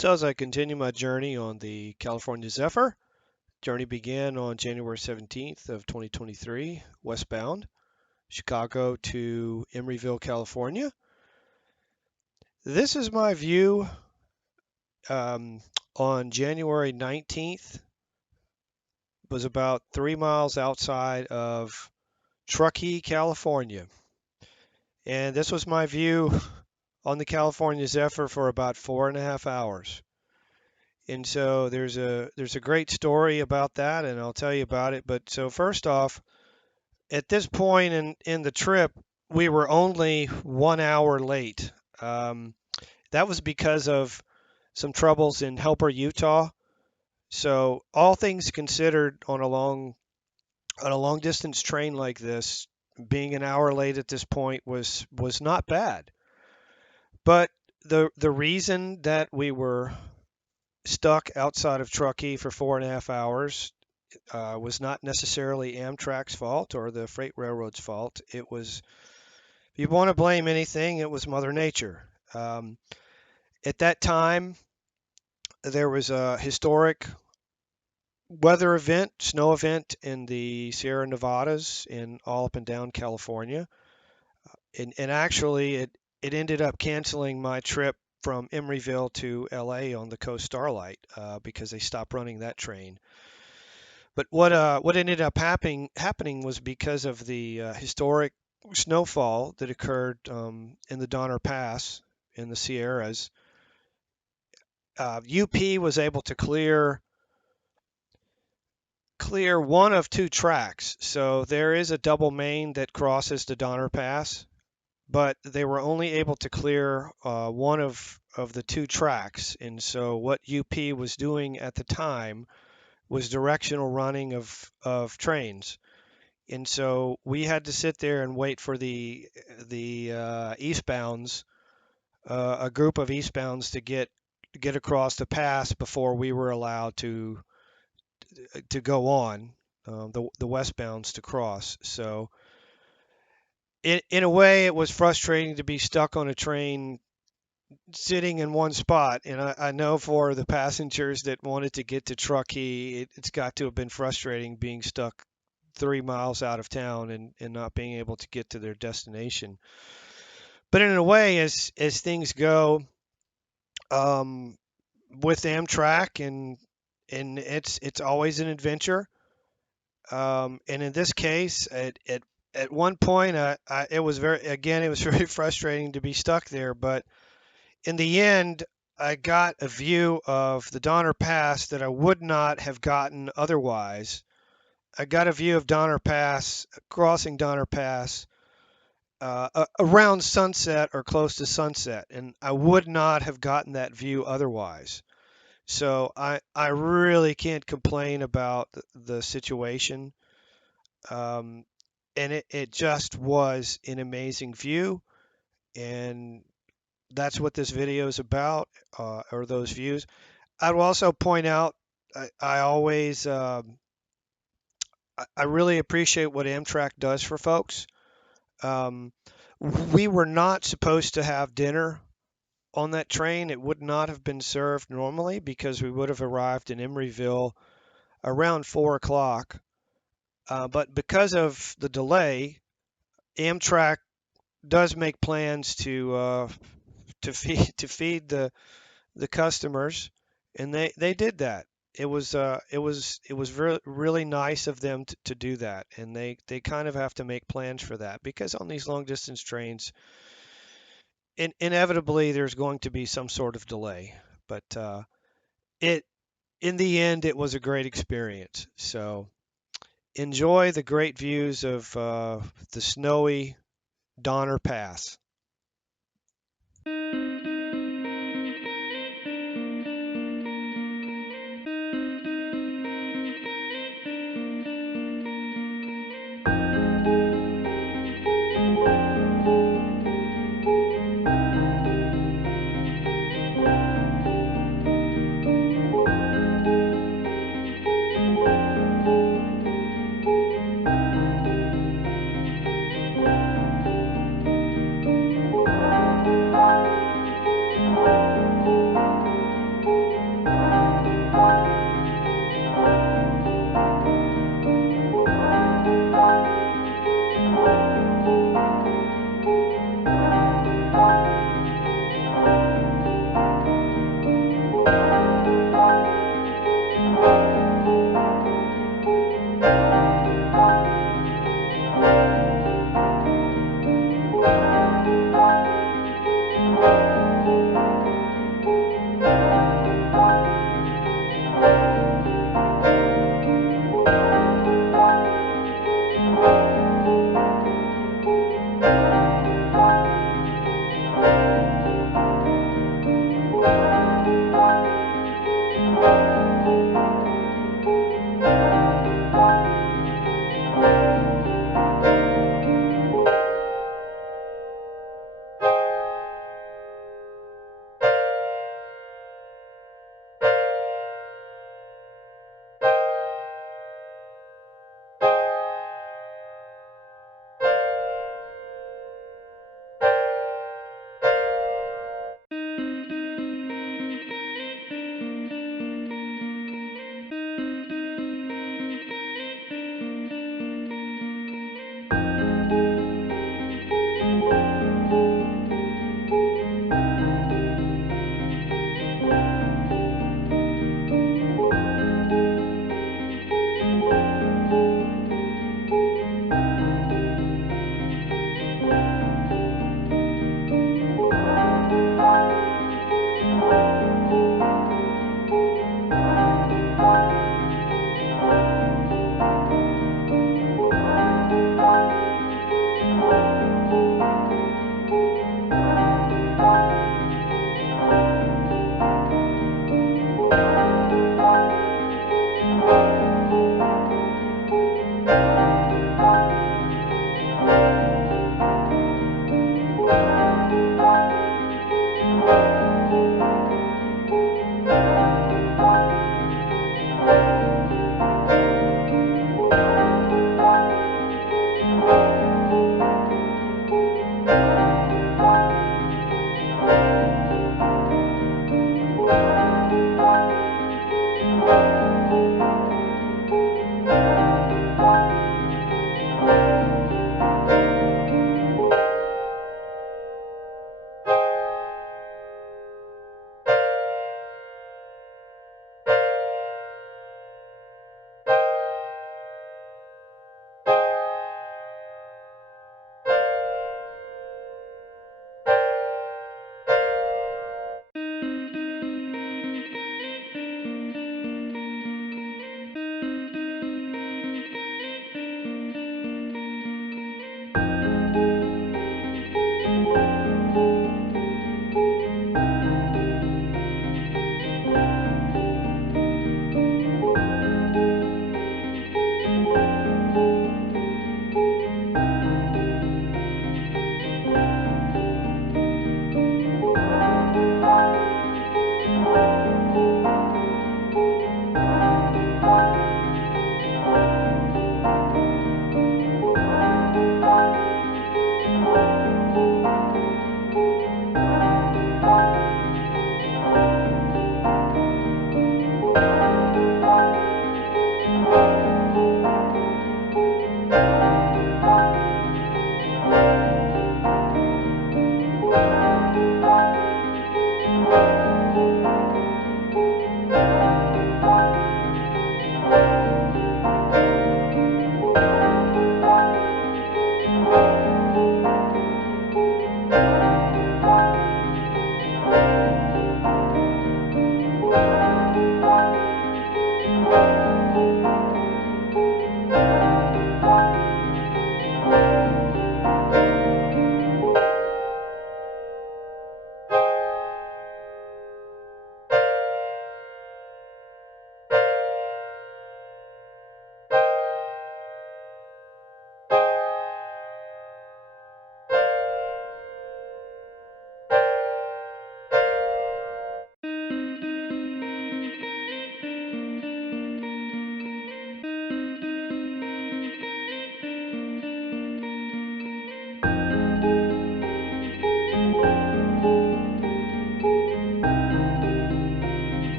So as I continue my journey on the California Zephyr, journey began on January 17th of 2023, westbound, Chicago to Emeryville, California. This is my view um, on January 19th. Was about 3 miles outside of Truckee, California. And this was my view on the California Zephyr for about 4.5 hours. And so there's a great story about that, and I'll tell you about it. But so first off, at this point in the trip, we were only 1 hour late. Um, that was because of some troubles in Helper, Utah. So all things considered, on a long distance train like this, being an hour late at this point was not bad. But the reason that we were stuck outside of Truckee for 4.5 hours was not necessarily Amtrak's fault or the freight railroad's fault. It was, if you want to blame anything, it was Mother Nature. Um, at that time, there was a historic weather event, snow event in the Sierra Nevadas in all up and down California. And actually, it ended up canceling my trip from Emeryville to LA on the Coast Starlight because they stopped running that train. But what ended up happening was because of the historic snowfall that occurred in the Donner Pass in the Sierras. UP was able to clear one of two tracks. So there is a double main that crosses the Donner Pass, but they were only able to clear one of the two tracks. And so what UP was doing at the time was directional running of trains. And so we had to sit there and wait for the eastbounds, a group of eastbounds to get across the pass before we were allowed to go on, the westbounds to cross. So in a way, it was frustrating to be stuck on a train sitting in one spot. And I know for the passengers that wanted to get to Truckee, it's got to have been frustrating being stuck 3 miles out of town and not being able to get to their destination. But in a way, as things go um, with Amtrak, and it's always an adventure. And in this case, at one point, it was it was very frustrating to be stuck there. But in the end, I got a view of the Donner Pass that I would not have gotten otherwise. I got a view of Donner Pass, crossing Donner Pass around sunset or close to sunset, and I would not have gotten that view otherwise. So I really can't complain about the situation. Um, and it just was an amazing view, and that's what this video is about, or those views. I will also point out I always I really appreciate what Amtrak does for folks. Um, we were not supposed to have dinner on that train. It would not have been served normally because we would have arrived in Emeryville around 4 o'clock. But because of the delay, Amtrak does make plans to feed the customers, and they did that. It was really nice of them to do that, and they kind of have to make plans for that because on these long distance trains, inevitably there's going to be some sort of delay. But it in the end, it was a great experience. So enjoy the great views of the snowy Donner Pass.